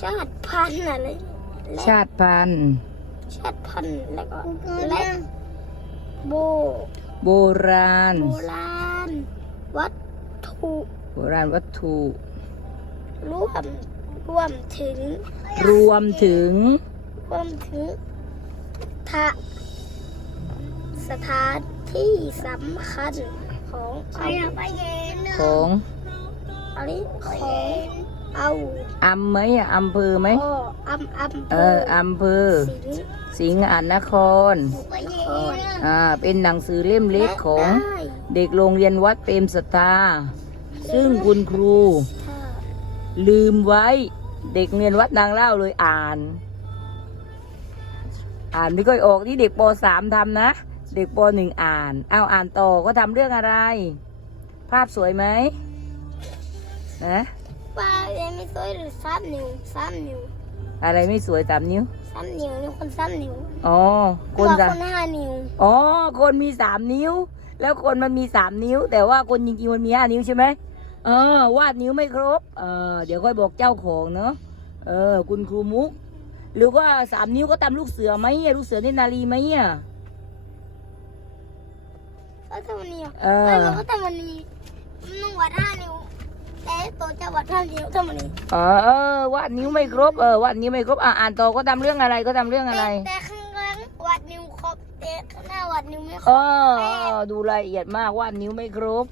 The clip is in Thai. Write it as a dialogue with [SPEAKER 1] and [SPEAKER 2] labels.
[SPEAKER 1] ชาติพันธุ์อะไรและ
[SPEAKER 2] ชาติพันธุ์
[SPEAKER 1] ชาติพันธุ์แล้วก็และโบ
[SPEAKER 2] โบราณ
[SPEAKER 1] โบราณวัตถุ
[SPEAKER 2] โบราณวัตถุ
[SPEAKER 1] รวมรวมถึง
[SPEAKER 2] รวมถึง
[SPEAKER 1] รวมถึงทะสถานที่สำคัญของอำ
[SPEAKER 2] ของ
[SPEAKER 1] อะไรของเอา
[SPEAKER 2] อำไหมอะอำเภอไหม
[SPEAKER 1] อ้ออำอำ
[SPEAKER 2] เอออำเภอ
[SPEAKER 1] สิงห์
[SPEAKER 2] สิงห์อนนคร
[SPEAKER 1] นคร
[SPEAKER 2] อ่า เป็นหนังสือเล่มเล็กของ
[SPEAKER 1] ได้
[SPEAKER 2] เด็กโรงเรียนวัดเปรมสตา ซึ่งคุณครู
[SPEAKER 1] ถ้า
[SPEAKER 2] ลืมไว้ เด็กเรียนวัดนางเล่าเลยอ่าน อ่านไม่ค่อยออกที่เด็กปสามทำนะ เด็กปหนึ่งอ่าน เอาอ่านต่อก็ทำเรื่องอะไร ภาพสวยไหม นะ
[SPEAKER 1] ว่ายังไม่สวยหรือสามนิ้วสามนิ้ว
[SPEAKER 2] อะไรไม่สวยสามนิ้ว
[SPEAKER 1] สามนิ้วนี่คนสามนิ้ว
[SPEAKER 2] อ๋อคน
[SPEAKER 1] ว่า
[SPEAKER 2] จะ
[SPEAKER 1] คนห้านิ้ว
[SPEAKER 2] อ๋อคนมีสามนิ้ว แล้วคนมันมีสามนิ้ว แต่ว่าคนจริงๆมันมีห้านิ้วใช่ไหมเออ วาดนิ้วไม่ครบเออเดี๋ยวค่อยบอกเจ้าของเนาะเออ คุณครูมุก หรือว่าสามนิ้วก็ตามลูกเสือไหมอะลูกเสือเนตรนารีไหมอะ
[SPEAKER 1] ก็ทำวันนี้
[SPEAKER 2] เอ
[SPEAKER 1] เอ
[SPEAKER 2] อ
[SPEAKER 1] อก็ทำวันนี้มันต้องวัดห้านิ้วแต่ตัวจะวัดห้านิ้วทำวันนี้
[SPEAKER 2] เออเออวาดนิ้วไม่ครบเออวาดนิ้วไม่ครบอะอ่านต่อก็ทำเรื่องอะไรก็ทำเรื่องอะไร
[SPEAKER 1] แต่ข้างล่างวัดนิ้วครบแต่ข้างหน้าวัดนิ้วไม่คร
[SPEAKER 2] เอบอดูรายละเอียดมากวาดนิ้วไม่ครบ